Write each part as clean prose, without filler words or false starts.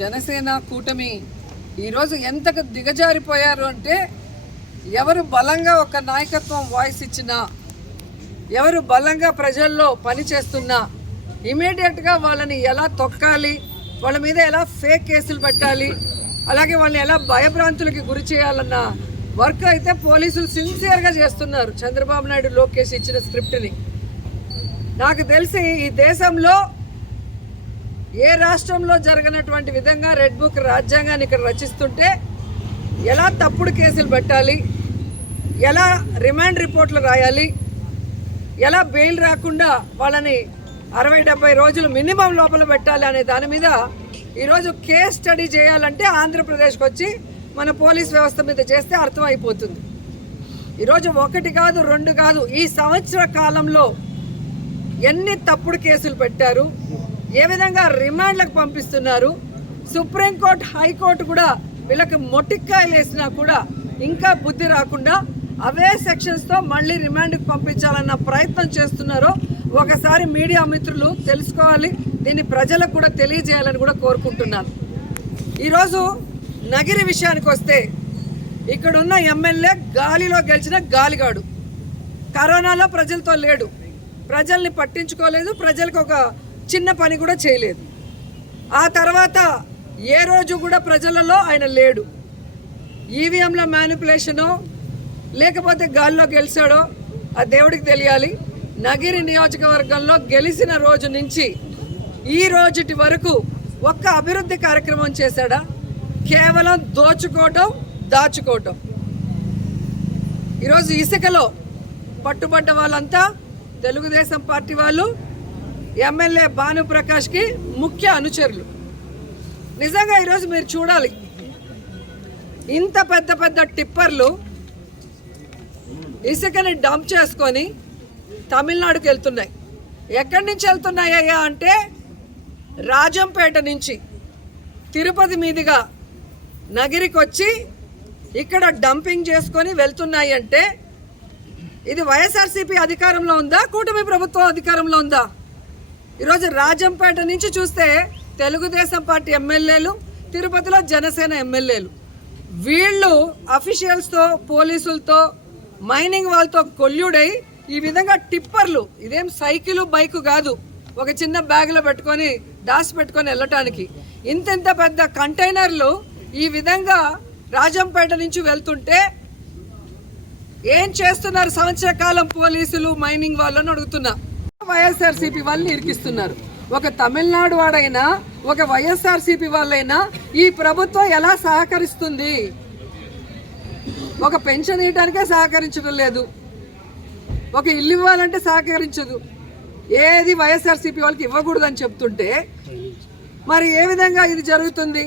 జనసేన కూటమి ఈరోజు ఎంతకు దిగజారిపోయారు అంటే, ఎవరు బలంగా ఒక నాయకత్వం వాయిస్ ఇచ్చినా, ఎవరు బలంగా ప్రజల్లో పనిచేస్తున్నా ఇమీడియట్గా వాళ్ళని ఎలా తొక్కాలి, వాళ్ళ మీద ఎలా ఫేక్ కేసులు పెట్టాలి, అలాగే వాళ్ళని ఎలా భయభ్రాంతులకి గురి చేయాలన్న వర్క్ అయితే పోలీసులు సిన్సియర్గా చేస్తున్నారు. చంద్రబాబు నాయుడు, లోకేష్ ఇచ్చిన స్క్రిప్ట్ని నాకు తెలిసి ఈ దేశంలో ఏ రాష్ట్రంలో జరగనటువంటి విధంగా రెడ్ బుక్ రాజ్యాంగాన్ని ఇక్కడ రచిస్తుంటే ఎలా తప్పుడు కేసులు పెట్టాలి, ఎలా రిమాండ్ రిపోర్ట్లు రాయాలి, ఎలా బెయిల్ రాకుండా వాళ్ళని 60-70 రోజులు మినిమం లోపల పెట్టాలి అనే దాని మీద ఈరోజు కేస్ స్టడీ చేయాలంటే ఆంధ్రప్రదేశ్కి వచ్చి మన పోలీస్ వ్యవస్థ మీద చేస్తే అర్థమైపోతుంది. ఈరోజు 1 కాదు 2 కాదు, ఈ సంవత్సర కాలంలో ఎన్ని తప్పుడు కేసులు పెట్టారు, ఏ విధంగా రిమాండ్లకు పంపిస్తున్నారు, సుప్రీంకోర్టు, హైకోర్టు కూడా వీళ్ళకి మొట్టికాయలు వేసినా కూడా ఇంకా బుద్ధి రాకుండా అవే సెక్షన్స్తో మళ్ళీ రిమాండ్కి పంపించాలన్న ప్రయత్నం చేస్తున్నారో ఒకసారి మీడియా మిత్రులు తెలుసుకోవాలి. దీన్ని ప్రజలకు కూడా తెలియజేయాలని కూడా కోరుకుంటున్నాను. ఈరోజు నగిరి విషయానికి వస్తే, ఇక్కడున్న ఎమ్మెల్యే గాలిలో గెలిచిన గాలిగాడు, కరోనాలో ప్రజలతో లేడు, ప్రజల్ని పట్టించుకోలేదు, ప్రజలకు ఒక చిన్న పని కూడా చేయలేదు. ఆ తర్వాత ఏ రోజు కూడా ప్రజలలో ఆయన లేడు. ఈవీఎంల మ్యానిపులేషనో లేకపోతే గాల్లో గెలిచాడో ఆ దేవుడికి తెలియాలి. నగిరి నియోజకవర్గంలో గెలిచిన రోజు నుంచి ఈ రోజుటి వరకు ఒక్క అభివృద్ధి కార్యక్రమం చేశాడా? కేవలం దోచుకోవటం, దాచుకోవటం. ఈరోజు ఇసుకలో పట్టుబడ్డ వాళ్ళంతా తెలుగుదేశం పార్టీ వాళ్ళు, ఎమ్మెల్యే భానుప్రకాష్కి ముఖ్య అనుచరులు. నిజంగా ఈరోజు మీరు చూడాలి, ఇంత పెద్ద పెద్ద టిప్పర్లు ఇసుకని డంప్ చేసుకొని తమిళనాడుకి వెళ్తున్నాయి. ఎక్కడి నుంచి వెళ్తున్నాయ్యా అంటే, రాజంపేట నుంచి తిరుపతి మీదుగా నగిరికి వచ్చి ఇక్కడ డంపింగ్ చేసుకొని వెళ్తున్నాయి అంటే, ఇది వైఎస్ఆర్సీపీ అధికారంలో ఉందా, కూటమి ప్రభుత్వం అధికారంలో ఉందా? ఈరోజు రాజంపేట నుంచి చూస్తే తెలుగుదేశం పార్టీ ఎమ్మెల్యేలు, తిరుపతిలో జనసేన ఎమ్మెల్యేలు, వీళ్ళు అఫీషియల్స్తో, పోలీసులతో, మైనింగ్ వాళ్ళతో కొల్లుడై ఈ విధంగా టిప్పర్లు, ఇదేం సైకిలు బైకు కాదు, ఒక చిన్న బ్యాగ్లో పెట్టుకొని దాచి పెట్టుకొని వెళ్ళటానికి, ఇంత పెద్ద కంటైనర్లు ఈ విధంగా రాజంపేట నుంచి వెళ్తుంటే ఏం చేస్తున్నారు సంవత్సర కాలం పోలీసులు, మైనింగ్ వాళ్ళని అడుగుతున్నా. వైఎస్ఆర్సీపీ వాళ్ళని ఇరికిస్తున్నారు. ఒక తమిళనాడు వాడైనా, ఒక వైఎస్ఆర్సీపీ వాళ్ళైనా ఈ ప్రభుత్వం ఎలా సహకరిస్తుంది? ఒక పెన్షన్ ఇవ్వడానికే సహకరించడం లేదు, ఒక ఇల్లు ఇవ్వాలంటే సహకరించదు, ఏది వైఎస్ఆర్సీపీ వాళ్ళకి ఇవ్వకూడదని చెప్తుంటే మరి ఏ విధంగా ఇది జరుగుతుంది?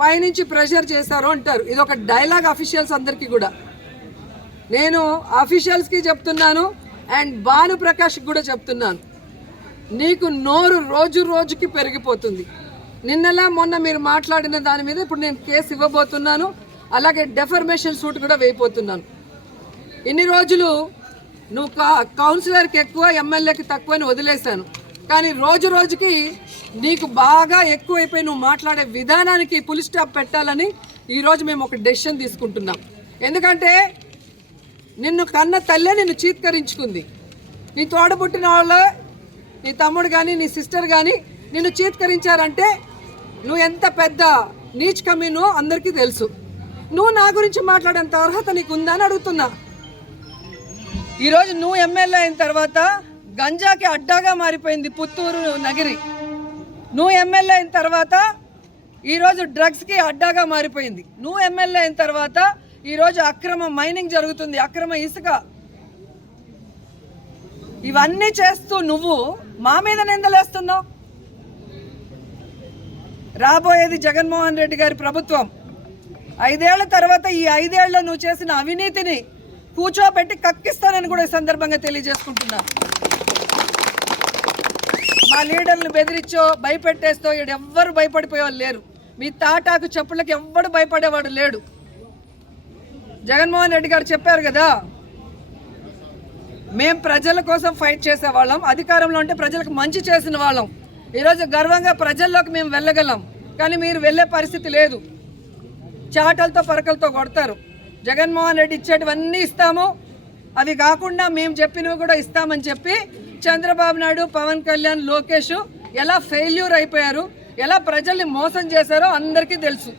పైనుంచి ప్రెషర్ చేశారు అంటారు. ఇది ఒక డైలాగ్ అఫీషియల్స్ అందరికీ కూడా. నేను అఫీషియల్స్కి చెప్తున్నాను అండ్ భానుప్రకాష్కి కూడా చెప్తున్నాను, నీకు నోరు రోజు రోజుకి పెరిగిపోతుంది. నిన్నలా మొన్న మీరు మాట్లాడిన దాని మీద ఇప్పుడు నేను కేసు ఇవ్వబోతున్నాను, అలాగే డెఫర్మేషన్ సూట్ కూడా వేయబోతున్నాను. ఇన్ని రోజులు నువ్వు కౌన్సిలర్కి ఎక్కువ, ఎమ్మెల్యేకి తక్కువ అని వదిలేశాను, కానీ రోజు రోజుకి నీకు బాగా ఎక్కువైపోయి నువ్వు మాట్లాడే విధానానికి ఫుల్ స్టాప్ పెట్టాలని ఈరోజు మేము ఒక డెసిషన్ తీసుకుంటున్నాం. ఎందుకంటే నిన్ను కన్న తల్లే నిన్ను చీత్కరించుకుంది. నీ తోడబుట్టిన వాళ్ళే, నీ తమ్ముడు కానీ నీ సిస్టర్ కానీ నిన్ను చీత్కరించారంటే నువ్వు ఎంత పెద్ద నీచ్ కమీనో అందరికీ తెలుసు. నువ్వు నా గురించి మాట్లాడేంత అర్హత నీకు ఉందా అని అడుగుతున్నా. ఈరోజు నువ్వు ఎమ్మెల్యే అయిన తర్వాత గంజాకి అడ్డాగా మారిపోయింది పుత్తూరు నగిరి. నువ్వు ఎమ్మెల్యే అయిన తర్వాత ఈరోజు డ్రగ్స్కి అడ్డాగా మారిపోయింది. నువ్వు ఎమ్మెల్యే అయిన తర్వాత ఈరోజు అక్రమ మైనింగ్ జరుగుతుంది, అక్రమ ఇసుక, ఇవన్నీ చేస్తూ నువ్వు మా మీద నిందలేస్తున్నావు. రాబోయేది జగన్మోహన్ రెడ్డి గారి ప్రభుత్వం. 5 ఏళ్ల తర్వాత ఈ 5 ఏళ్లలో నువ్వు చేసిన అవినీతిని కూర్చోబెట్టి కక్కిస్తానని కూడా ఈ సందర్భంగా తెలియజేసుకుంటున్నా. మా లీడర్లు బెదిరించో, భయపెట్టేస్తో ఎవ్వరు భయపడిపోయేవాళ్ళు లేరు. మీ తాటాకు చెప్పులకి ఎవ్వడు భయపడేవాడు లేడు. జగన్మోహన్ రెడ్డి గారు చెప్పారు కదా, మేము ప్రజల కోసం ఫైట్ చేసేవాళ్ళం, అధికారంలో ఉంటే ప్రజలకు మంచి చేసిన వాళ్ళం. ఈరోజు గర్వంగా ప్రజల్లోకి మేము వెళ్ళగలం. కానీ మీరు వెళ్ళే పరిస్థితి లేదు. చాటలతో పరకలతో కొడతారు. జగన్మోహన్ రెడ్డి ఇచ్చేటివన్నీ ఇస్తాము, అవి కాకుండా మేము చెప్పినవి కూడా ఇస్తామని చెప్పి చంద్రబాబు నాయుడు, పవన్ కళ్యాణ్, లోకేష్ ఎలా ఫెయిల్యూర్ అయిపోయారు, ఎలా ప్రజల్ని మోసం చేశారో అందరికీ తెలుసు.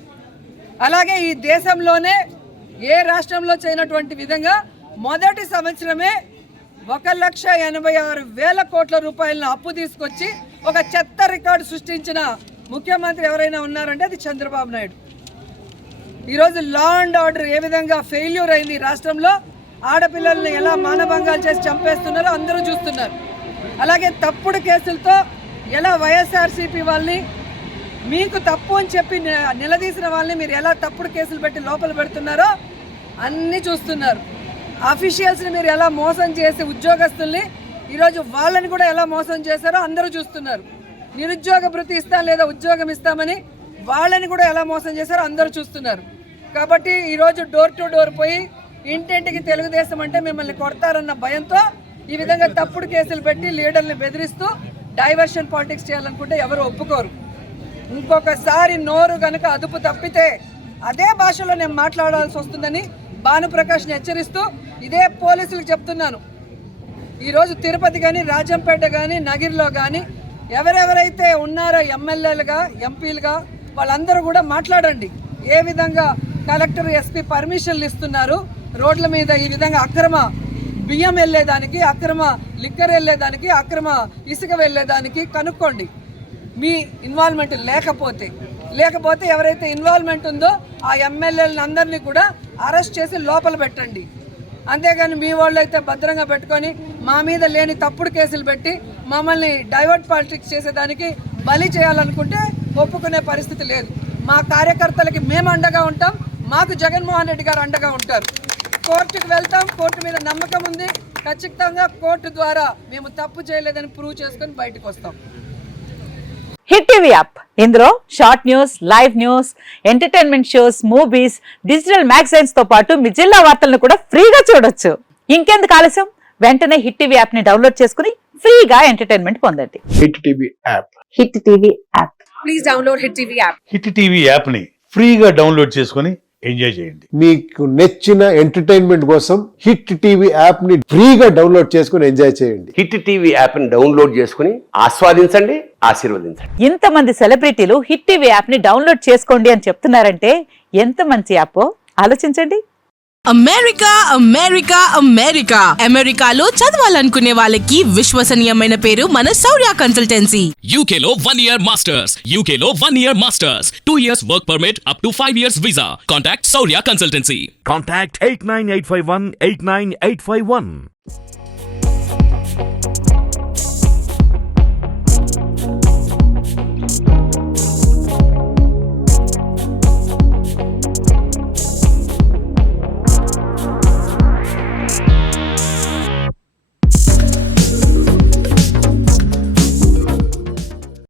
అలాగే ఈ దేశంలోనే ఏ రాష్ట్రంలో చేయనటువంటి విధంగా మొదటి సంవత్సరమే 1,86,000 కోట్ల రూపాయలను అప్పు తీసుకొచ్చి ఒక చెత్త రికార్డు సృష్టించిన ముఖ్యమంత్రి ఎవరైనా ఉన్నారంటే అది చంద్రబాబు నాయుడు. ఈరోజు లా అండ్ ఆర్డర్ ఏ విధంగా ఫెయిల్యూర్ అయింది రాష్ట్రంలో, ఆడపిల్లల్ని ఎలా మానభంగాలు చేసి చంపేస్తున్నారో అందరూ చూస్తున్నారు. అలాగే తప్పుడు కేసులతో ఎలా వైఎస్ఆర్సీపీ వాళ్ళని, మీకు తప్పు అని చెప్పి నిలదీసిన వాళ్ళని మీరు ఎలా తప్పుడు కేసులు పెట్టి లోపల పెడుతున్నారో అన్నీ చూస్తున్నారు. అఫీషియల్స్ని మీరు ఎలా మోసం చేసి ఉద్యోగస్తుల్ని ఈరోజు వాళ్ళని కూడా ఎలా మోసం చేశారో అందరూ చూస్తున్నారు. నిరుద్యోగ భృతి ఇస్తాం లేదా ఉద్యోగం ఇస్తామని వాళ్ళని కూడా ఎలా మోసం చేశారో అందరూ చూస్తున్నారు. కాబట్టి ఈరోజు డోర్ టు డోర్ పోయి ఇంటింటికి తెలుగుదేశం అంటే మిమ్మల్ని కొడతారన్న భయంతో ఈ విధంగా తప్పుడు కేసులు పెట్టి లీడర్ని బెదిరిస్తూ డైవర్షన్ పాలిటిక్స్ చేయాలనుకుంటే ఎవరు ఒప్పుకోరు. ఇంకొకసారి నోరు గనక అదుపు తప్పితే అదే భాషలో నేను మాట్లాడాల్సి వస్తుందని భానుప్రకాష్ని హెచ్చరిస్తూ ఇదే పోలీసులకు చెప్తున్నాను. ఈరోజు తిరుపతి కానీ, రాజంపేట కానీ, నగిరిలో కానీ ఎవరెవరైతే ఉన్నారో ఎమ్మెల్యేలుగా, ఎంపీలుగా వాళ్ళందరూ కూడా మాట్లాడండి. ఏ విధంగా కలెక్టర్, ఎస్పీ పర్మిషన్లు ఇస్తున్నారు, రోడ్ల మీద ఈ విధంగా అక్రమ బియ్యం వెళ్ళేదానికి, అక్రమ లిక్కర్ వెళ్ళేదానికి, అక్రమ ఇసుక వెళ్ళేదానికి కనుక్కోండి. మీ ఇన్వాల్వ్మెంట్ లేకపోతే ఎవరైతే ఇన్వాల్వ్మెంట్ ఉందో ఆ ఎమ్మెల్యేలను అందరినీ కూడా అరెస్ట్ చేసి లోపల పెట్టండి. అంతేగాని మీ వాళ్ళు అయితే భద్రంగా పెట్టుకొని మా మీద లేని తప్పుడు కేసులు పెట్టి మమ్మల్ని డైవర్ట్ పాలిటిక్స్ చేసేదానికి బలి చేయాలనుకుంటే ఒప్పుకునే పరిస్థితి లేదు. మా కార్యకర్తలకి మేము అండగా ఉంటాం, మాకు జగన్మోహన్ రెడ్డి గారు అండగా ఉంటారు. కోర్టుకు వెళ్తాం, కోర్టు మీద నమ్మకం ఉంది, ఖచ్చితంగా కోర్టు ద్వారా మేము తప్పు చేయలేదని ప్రూవ్ చేసుకొని బయటకు వస్తాం. హిట్ టీవీ యాప్, ఇందులో short news, live news, entertainment shows, movies, digital magazines తో పాటు మీ జిల్లా వార్తలను కూడా ఫ్రీగా చూడొచ్చు. ఇంకెందుకు ఆలస్యం, వెంటనే హిట్ టీవీ యాప్ ని డౌన్లోడ్ చేసుకుని ఫ్రీగా ఎంటర్టైన్మెంట్ పొందండి. Hit TV app, hit TV app, please download hit TV app. Hit TV app ని ఫ్రీగా డౌన్లోడ్ చేసుకుని ఎంజాయ్ చేయండి. మీకు నచ్చిన ఎంటర్టైన్మెంట్ కోసం హిట్ టీవీ యాప్ ని ఫ్రీగా డౌన్లోడ్ చేసుకుని ఎంజాయ్ చేయండి. హిట్ టీవీ యాప్ ని డౌన్లోడ్ చేసుకుని ఆస్వాదించండి, ఆశీర్వదించండి. ఇంతమంది సెలబ్రిటీలు హిట్ టీవీ యాప్ ని డౌన్లోడ్ చేసుకోండి అని చెప్తున్నారంటే ఎంత మంచి యాప్ ఆలోచించండి. అమెరికా అమెరికాలో చదవాలనుకునే వాళ్ళకి విశ్వసనీయమైన పేరు మన శౌర్య కన్సల్టెన్సీ. UK లో 1 year masters, UK లో 1 year masters, 2 years work permit up to 5 years visa. Contact Saurya Consultancy. Contact 89851 89851.